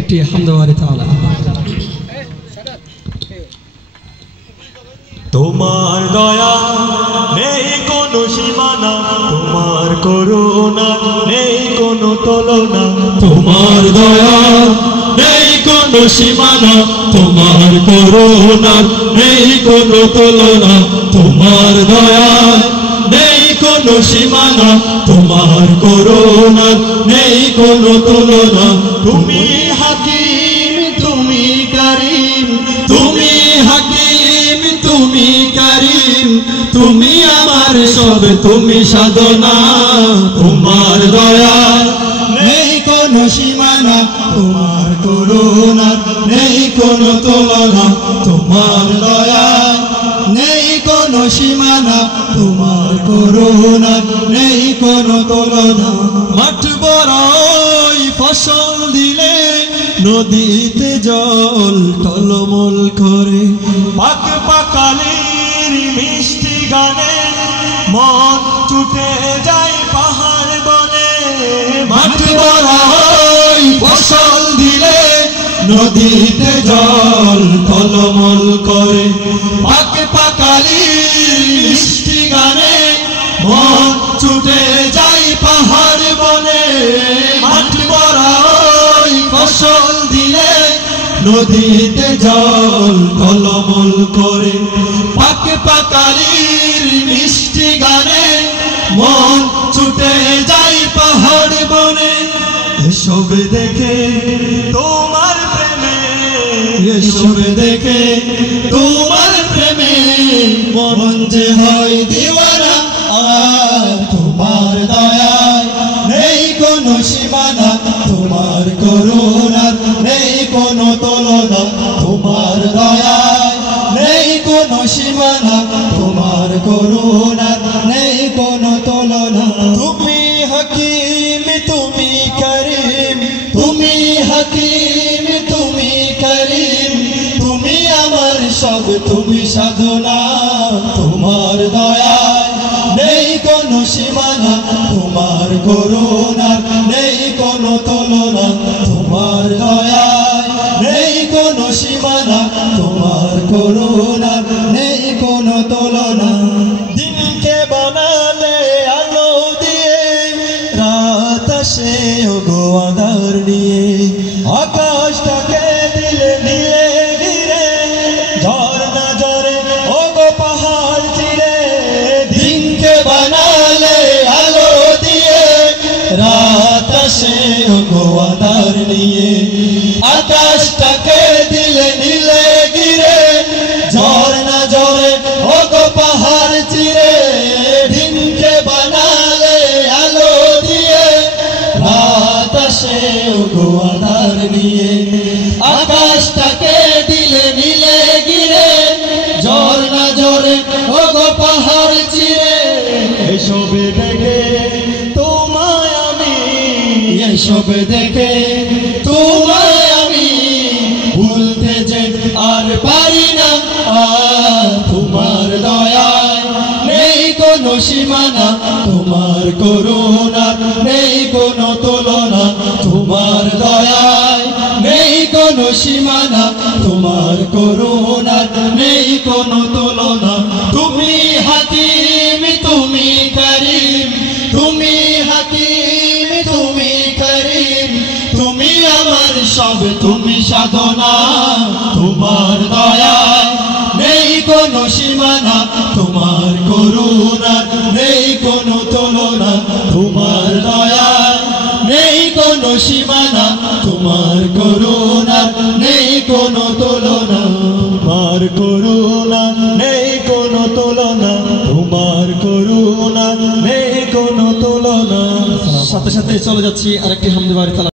একটি হামদে বাড়ি তাআলা। তোমার দয়া নেই কোনো সীমানা, তোমার করুণা নেই কোনো তুলনা। তোমার দয়া নেই কোনো সীমানা, তোমার করুণা নেই কোনো তুলনা। তোমার দয়া নেই কোনো সীমানা, তোমার করুণা নেই কোনো তুলনা। তুমি হাকিম, তুমি করিম, তুমি হাকিম, তুমি করিম, তুমি আমার সব, তুমি সাধনা। তোমার দয়া নেই কোনো সীমানা, তোমার করুণা নেই কোনো তুলনা। তোমার দয়া নেই কোনো সীমানা, তোমার করুণা নেই কোনো তুলনা। মাঠ বড়ই ফসল দিলে নদীতে জল টলমল করে। পাক পাকালির মিষ্টি গানে মন ছুটে যায় পাহাড় বনে। মাঠ বড়ই ফসল দিলে নদীতে জল টলমল করে। পাক পাকালির মিষ্টি গানে মন ছুটে যায় পাহাড় বনে। মাঠ বড়ই ফসল দিলে নদীতে জল টলমল করে। পাক পাকালির মিষ্টি গানে মন ছুটে যায় পাহাড় বনে। এসব দেখে তোমার প্রেমে, এসব দেখে তোমার প্রেমে মন যে হয় দিওয়ানা। তোমার দয়ায় নেই কোনো সীমানা, তোমার করুণার নেই কোনো তুলনা। তোমার দয়ায় নেই কোনো সীমানা, তোমার করুণার নেই কোনো তুলনা। তুমি হাকিম, তুমি করিম, তুমি হাকিম, তুমি করিম, তুমি আমার সব, তুমি সাধনা। তোমার দয়ায় নেই কোনো সীমানা, তোমার করুণার নেই কোনো তুলনা। তোমার দয়ায় নেই কোনো সীমানা, তোমার করুণার নেই কোনো তুলনা। দিনকে বানালে আলো দিয়ে, রাত আসে ওগো আঁধার নিয়ে। আকাশটাকে দিলে নীলে ঘিরে, ঝর্ণা ঝরে ওগো পাহাড় চিরে। দিনকে বানালে আলো দিয়ে, রাত আসে ওগো আঁধার নিয়ে। আকাশটাকে দিলে নীলে ঘিরে, ঝর্ণা ঝরে ওগো পাহাড় চিরে। দিনকে বানালে আলো দিয়ে, রাত আসে ওগো আঁধার নিয়ে। আকাশটাকে দিলে নীলে ঘিরে, ঝর্ণা ঝরে ওগো পাহাড় চিরে। এসব দেখে তোমায় আমি, এসব দেখে তোমায় আমি ভুলতে যে আর পারি না। তোমার দয়ায় নেই কোনো সীমানা, তোমার করুণার নেই কোনো তুলনা। তোমার দয়ায় নেই কোনো সীমানা, তোমার করুণার নেই কোনো তুলনা। তুমি হাকিম, তুমি করিম, তুমি হাকিম, তুমি করিম, তুমি আমার সব, তুমি সাধনা। তোমার দয়ায় নেই কোনো সীমানা, তোমার করুণার নেই কোনো তুলনা। তোমার দয়ায় নেই কোনো সীমানা, তোমার করুণার নেই কোনো তুলনা। তোমার করুণা নেই কোনো তুলনা, তোমার করুণা নেই কোনো তুলনা। সাথে সাথে চলে যাচ্ছি আরেকটি হামদে বাড়ি তাআলা।